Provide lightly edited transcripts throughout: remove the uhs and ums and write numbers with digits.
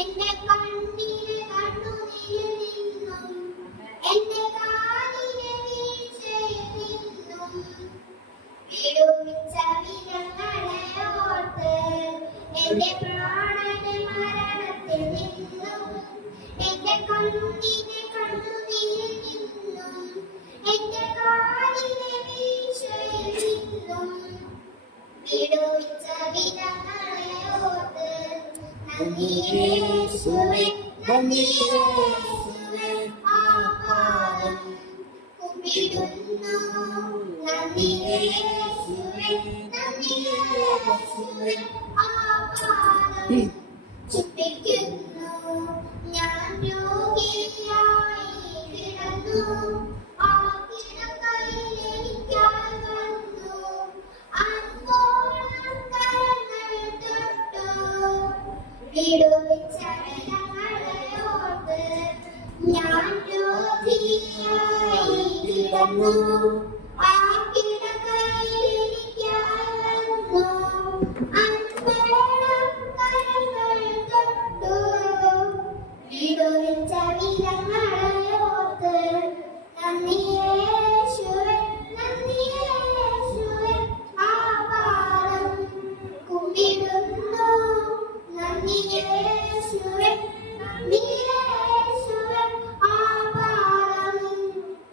എന്റെ കണ്ണിന് കണ്ണുനീരിൽ നിന്നും എന്റെ കാലിന് വീഴ്ചയിൽ നിന്നും വിടുവിച്ച വിധങ്ങളെ ഓർത്ത് എന്റെ പ്രാണന് മരണത്തിൽ നിന്നും എന്റെ കണ്ണിന് കണ്ണുനീരിൽ നിന്നും എന്റെ കാലിന് വീഴ്ചയിൽ നിന്നും വിടുവിച്ച വിധങ്ങളെ ഓർത്ത് നന്ദി യേശുവേ നന്ദി യേശുവേ ആപാദം കുമ്പിടുന്നു നന്ദി യേശുവേ നന്ദി യേശുവേ ആപാദം ചുംബിക്കുന്നു ഞാൻ രോഗിയായി കിടന്നു ആ കിടക്കയിൽ എനിക്കായി വന്നു അൻപോളം കരങ്ങൾ തൊട്ടു വിടുവിച്ച വിധങ്ങളെ ഓർത്ത് ഞാൻ രോഗിയായി കിടന്നു ആ കിടക്കയിൽ എനിക്കായി വന്നു അൻപോളം കരങ്ങൾ തൊട്ടു വിടുവിച്ച വിധങ്ങളെ ഓർത്ത് നന്ദി യേശുവേ നന്ദി യേശുവേ ആപാദം കുമ്പിടുന്നു നന്ദി യേശുവേ നന്ദി യേശുവേ ആപാദം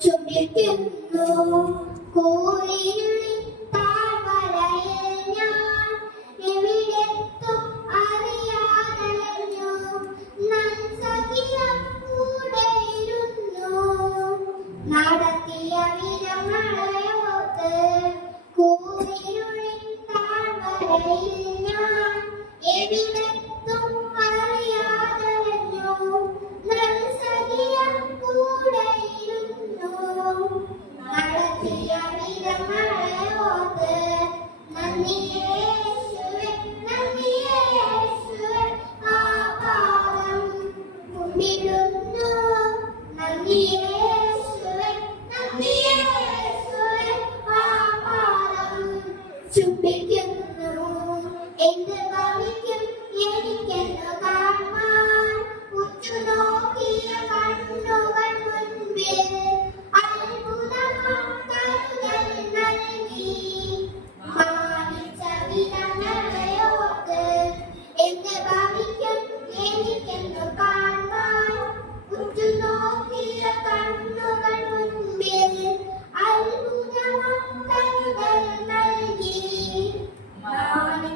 ചുംബിക്കുന്നു കൂരിരുളിൻ താഴ്വരയിൽ ഞാൻ എവിടെത്തും അറിയാതലഞ്ഞു നൻസഖിയം കൂടെയിരുന്നു നടത്തിയ വിധങ്ങളെ ഓർത്ത് കൂരിരുളിൻ താഴ്വരയിൽ ഞാൻ എവിടെത്തും അറിയാതലഞ്ഞു നൻസഖിയം കൂടെയിരുന്നു നടത്തിയ വിധങ്ങളെ ഓർത്ത് നന്ദി